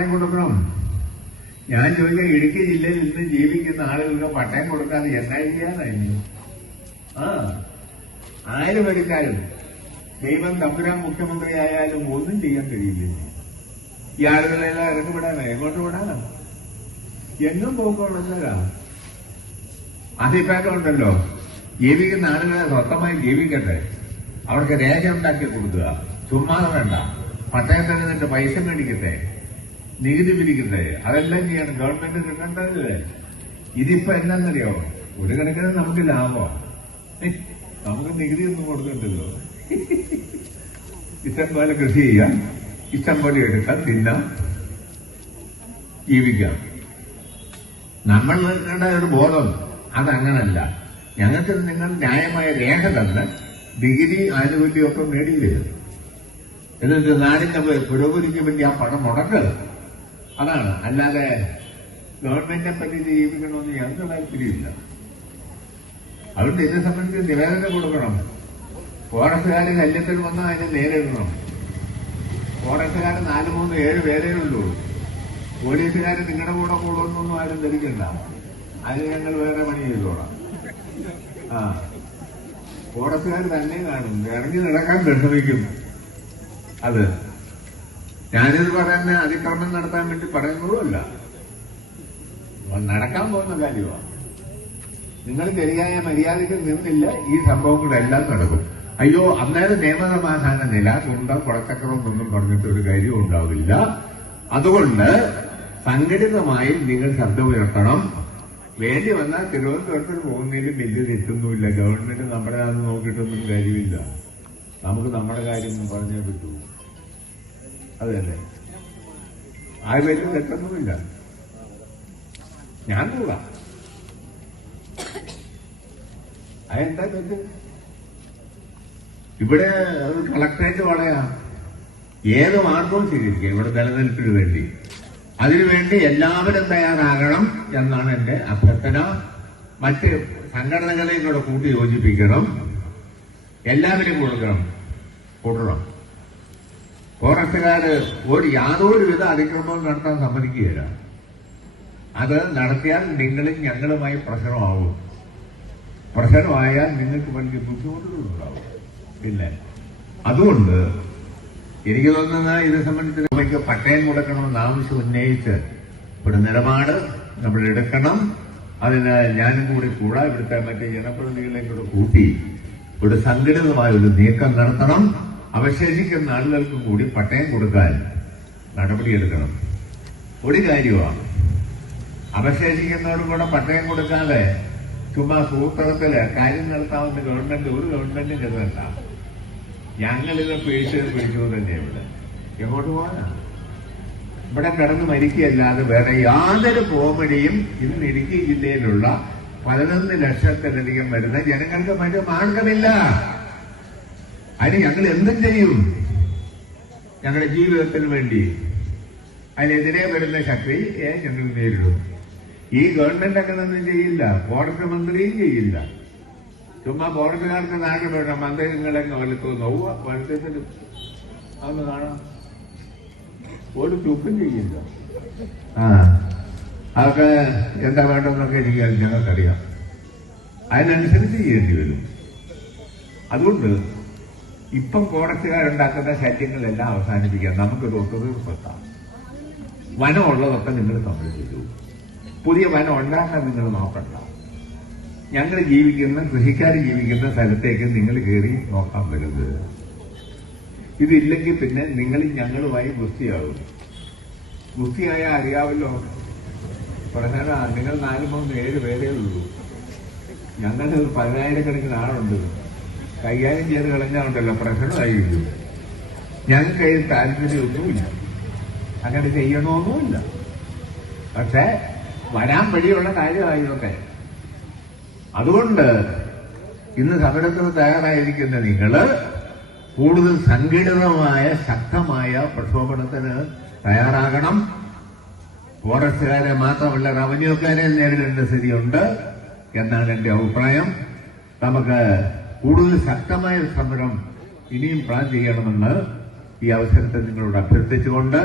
പട്ടയം കൊടുക്കണം. ഞാൻ ചോദിക്കാം, ഇടുക്കി ജില്ലയിൽ ഇന്ന് ജീവിക്കുന്ന ആളുകൾക്ക് പട്ടയം കൊടുക്കാതെ എന്നായിരിക്കാനായിരുന്നു? ആരും എടുക്കാനും ദൈവം തമ്പുരാൻ മുഖ്യമന്ത്രി ആയാലും ഒന്നും ചെയ്യാൻ കഴിയില്ല. ഈ ആളുകളെല്ലാം ഇറങ്ങി വിടാനോ എങ്ങോട്ട് വിടാനോ എങ്ങും പോക്കുള്ളതാ. അതിപ്പോ ഉണ്ടല്ലോ, ജീവിക്കുന്ന ആളുകളെ സ്വന്തമായി ജീവിക്കട്ടെ, അവർക്ക് രേഖ ഉണ്ടാക്കി കൊടുക്കുക, ചുമ്മാതെ വേണ്ട. പട്ടയത്തിൽ നിന്നിട്ട് പൈസ മേടിക്കട്ടെ, നികുതി പിരിക്കട്ടെ, അതെല്ലാം ചെയ്യണം. ഗവൺമെന്റ് കിട്ടേണ്ടതല്ലേ. ഇതിപ്പോ എന്നാന്നറിയോ, ഒരു കണക്കിന് നമുക്ക് ലാഭമാണ്. നമുക്ക് നികുതി ഒന്നും കൊടുക്കണ്ടല്ലോ. ഇഷ്ടം പോലെ കൃഷി ചെയ്യാം, ഇഷ്ടം പോലെ എടുക്കാം, തിന്നാം, ജീവിക്കാം. നമ്മൾ നിൽക്കേണ്ട ഒരു ബോധം അതങ്ങനല്ല. ഞങ്ങൾക്ക് നിങ്ങൾ ന്യായമായ രേഖ തന്നെ ഡിഗ്രി ആനുകൂല്യമൊക്കെ നേടിയത്, എന്നിട്ട് നാടിന്റെ പുരോഗതിക്ക് വേണ്ടി ആ പണം മുടക്കുക. അതാണ്. അല്ലാതെ ഗവൺമെന്റിനെ പറ്റി ജീവിക്കണമെന്ന് ഞങ്ങൾക്ക് താല്പര്യമില്ല. അതുകൊണ്ട് ഇതിനെ സംബന്ധിച്ച് നിവേദനം കൊടുക്കണം. ഫോറസ്റ്റുകാർ ശല്യത്തിൽ വന്നാൽ അതിനെ നേരിടണം. ഫോറസ്റ്റുകാർ 4-3-7 പേരേ ഉള്ളൂ. പോലീസുകാർ നിങ്ങളുടെ കൂടെ കൂടുമെന്നൊന്നും ആരും ധരിക്കണ്ട. അതിന് ഞങ്ങൾ വേറെ പണി ചെയ്തോളാം. ഫോറസ്റ്റുകാർ തന്നെ കാണും, ഇറങ്ങി നടക്കാൻ പരിശ്രമിക്കും. അത് ഞാനിത് പറയുന്ന അതിക്രമം നടത്താൻ വേണ്ടി പറയുന്നതുമല്ല, നടക്കാൻ പോകുന്ന കാര്യമാണ്. നിങ്ങൾ ശരിയായ മര്യാദയ്ക്ക് നിന്നില്ല, ഈ സംഭവങ്ങളെല്ലാം നടക്കും. അയ്യോ, അന്നേരം നിയമസമാധാന നില തുണ്ട കുളച്ചക്രം ഒന്നും പറഞ്ഞിട്ട് ഒരു കാര്യം ഉണ്ടാവില്ല. അതുകൊണ്ട് സംഘടിതമായി നിങ്ങൾ ശബ്ദമുയർത്തണം. വേണ്ടി വന്നാൽ തിരുവനന്തപുരത്തിന് പോകുന്നതിന് വലിയ തെറ്റൊന്നുമില്ല. ഗവൺമെന്റ് നമ്മുടെ അന്ന് നോക്കിയിട്ടൊന്നും കാര്യമില്ല. നമുക്ക് നമ്മുടെ കാര്യം പറഞ്ഞേ പറ്റൂ. അതല്ലേ, ആ വലിയ തെറ്റൊന്നുമില്ല. ഞാൻ പോകാം. അതെന്താ തെറ്റ്? ഇവിടെ കളക്ടറേറ്റ് വളയാ. ഏത് മാർഗവും സ്വീകരിക്കുക ഇവിടെ നിലനിൽപ്പിന് വേണ്ടി. അതിനുവേണ്ടി എല്ലാവരും തയ്യാറാകണം എന്നാണ് എന്റെ അഭ്യർത്ഥന. മറ്റ് സംഘടനകളെയും കൂടെ കൂട്ടി യോജിപ്പിക്കണം. എല്ലാവരും കൂടണം. ഫോറസ്റ്റുകാര് യാതൊരുവിധ അതിക്രമവും നടത്താൻ സമ്മതിക്കുകയില്ല. അത് നടത്തിയാൽ നിങ്ങളും ഞങ്ങളുമായി പ്രശ്നമാവും. പ്രശ്നമായാൽ നിങ്ങൾക്ക് വലിയ ബുദ്ധിമുട്ടുകളുണ്ടാവും. പിന്നെ അതുകൊണ്ട് എനിക്ക് തോന്നുന്ന ഇത് സംബന്ധിച്ച് പട്ടയം കൊടുക്കണമെന്ന് ആവശ്യം ഉന്നയിച്ച് ഒരു നിലപാട് നമ്മൾ എടുക്കണം. അതിന് ഞാനും കൂടി കൂടാ, ഇവിടുത്തെ മറ്റേ ജനപ്രതിനിധികളെയും കൂടെ കൂട്ടി ഒരു സംഘടിതമായ ഒരു നീക്കം നടത്തണം. അവശേഷിക്കുന്ന ആളുകൾക്ക് കൂടി പട്ടയം കൊടുക്കാൻ നടപടിയെടുക്കണം. ഒരു കാര്യമാണ്, അവശേഷിക്കുന്നവരും കൂടെ പട്ടയം കൊടുക്കാതെ ചുമ്മാ സൂത്രത്തില് കാര്യം നടത്താവുന്ന ഒരു ഗവൺമെന്റും കരുതണ്ട. ഞങ്ങളിത് പിടിച്ചു തന്നെ. ഇവിടെ എങ്ങോട്ട് പോകാനാ? ഇവിടെ കിടന്ന് മരിക്കുകയല്ലാതെ വേറെ യാതൊരു പോംവഴിയും ഇന്ന് ഇടുക്കി ജില്ലയിലുള്ള 11 ലക്ഷത്തിലധികം വരുന്ന ജനങ്ങൾക്ക് മറ്റു മാർഗമില്ല. അതിന് ഞങ്ങൾ എന്തും ചെയ്യും ഞങ്ങളുടെ ജീവിതത്തിന് വേണ്ടി. അതിനെതിരെ വരുന്ന ശക്തിയെ ഞങ്ങൾ നേരിടും. ഈ ഗവൺമെന്റ് അങ്ങനൊന്നും ചെയ്യില്ല, ഫോറസ്റ്റ് മന്ത്രിയും ചെയ്യില്ല. ചുമ്മാ ഫോറസ്റ്റുകാർക്ക് നാട് വേണം, മന്ത്രിങ്ങളെങ്ങ് വലുത്തു നോവുക, വലുത്തത്തിലും അതൊന്ന് കാണാം. ഒരു ചുക്കും ചെയ്യില്ല. അതൊക്കെ എന്താ വേണ്ടെന്നൊക്കെ എനിക്ക് ഞങ്ങൾക്കറിയാം. അതിനനുസരിച്ച് ചെയ്യേണ്ടി വരും. അതുകൊണ്ട് ഇപ്പം ഫോറസ്റ്റുകാരുണ്ടാക്കുന്ന ശല്യങ്ങളെല്ലാം അവസാനിപ്പിക്കാൻ നമുക്കൊരു ഒത്തുതീർപ്പെത്താം. വനമുള്ളതൊക്കെ നിങ്ങൾ സംരക്ഷിച്ചു. പുതിയ വനം ഉണ്ടാക്കാൻ നിങ്ങൾ നോക്കണ്ട. ഞങ്ങൾ ജീവിക്കുന്ന, കൃഷിക്കാർ ജീവിക്കുന്ന സ്ഥലത്തേക്ക് നിങ്ങൾ കയറി നോക്കാൻ വരുന്നത്. ഇതില്ലെങ്കിൽ പിന്നെ നിങ്ങൾ ഞങ്ങളുമായി ഗുസ്തിയാകും. ഗുസ്തിയായാൽ അറിയാമല്ലോ, പ്രധാന നിങ്ങൾ 4-3-7 പേരേ ഉള്ളൂ. ഞങ്ങൾ 10,000-കണക്കിന് ആളുണ്ട്. കൈകാര്യം ചെയ്ത് കളഞ്ഞാലുണ്ടല്ലോ പ്രശ്നമായിരിക്കും. ഞങ്ങൾക്ക് അതിൽ താല്പര്യമൊന്നുമില്ല, അങ്ങനെ ചെയ്യണമെന്നുമില്ല. പക്ഷെ വരാൻ വഴിയുള്ള കാര്യമായതൊക്കെ. അതുകൊണ്ട് ഇന്ന് സമരത്തിന് തയ്യാറായിരിക്കുന്ന നിങ്ങള് കൂടുതൽ സംഘടിതമായ ശക്തമായ പ്രക്ഷോഭണത്തിന് തയ്യാറാകണം. ഫോറസ്റ്റുകാരെ മാത്രമല്ല റവന്യൂക്കാരെ നേരിടേണ്ട സ്ഥിതിയുണ്ട് എന്നാണ് എന്റെ അഭിപ്രായം. നമുക്ക് കൂടുതൽ ശക്തമായ സമരം ഇനിയും പ്ലാൻ ചെയ്യണമെന്ന് ഈ അവസരത്തിൽ നിങ്ങളോട് അഭ്യർത്ഥിച്ചുകൊണ്ട്